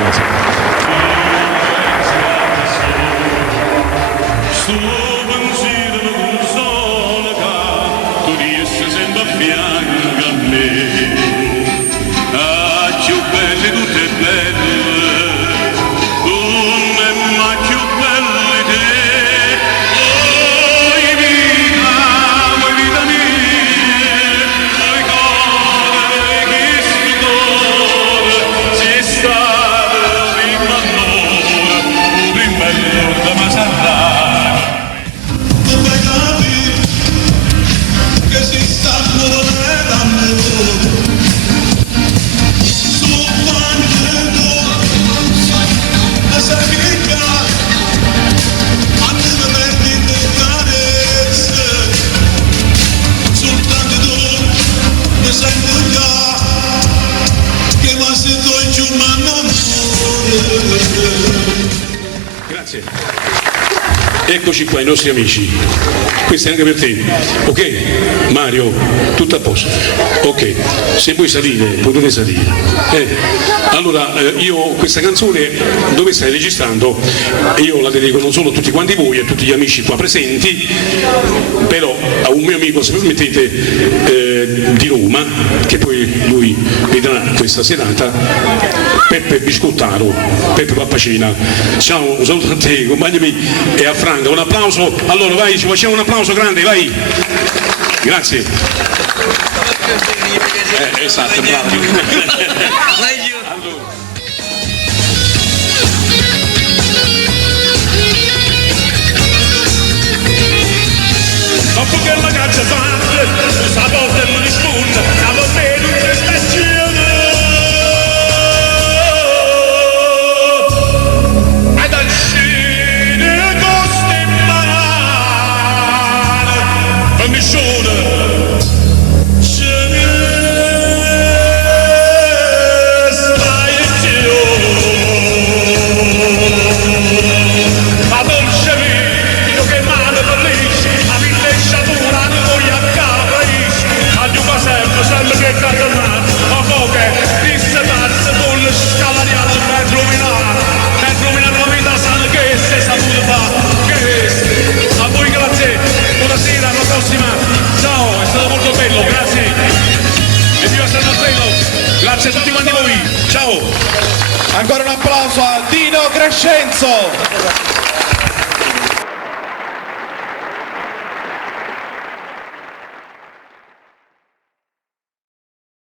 Grazie. Eccoci qua i nostri amici, questo è anche per te, ok? Mario, tutto a posto, ok, se vuoi salire potete salire. Allora io questa canzone dove stai registrando io la dedico non solo a tutti quanti voi, a tutti gli amici qua presenti, però a un mio amico, se mi permettete, di Roma, che poi lui vedrà questa serata, Peppe Biscottaro, Peppe Pappacina. Ciao, un saluto a te, compagni miei, e a Franca, un applauso. Allora vai, ci facciamo un applauso grande, vai. Grazie. Esatto, bravo. Dopo che la caccia fatta, sta volta non risponde, la volta non c'è stazione. Ad alcune coste in mano, ogni sola ce ne stai io. Ma non c'è vino che male per lì. Sempre che cadrà, ma poche, disse pazze, con le scalariate per illuminare la vita sana che si è saputo fare, a voi grazie, buonasera, alla prossima, ciao, è stato molto bello, grazie, e viva San Marcello, grazie a tutti quanti voi, ciao! Ancora un applauso a Dino Crescenzo!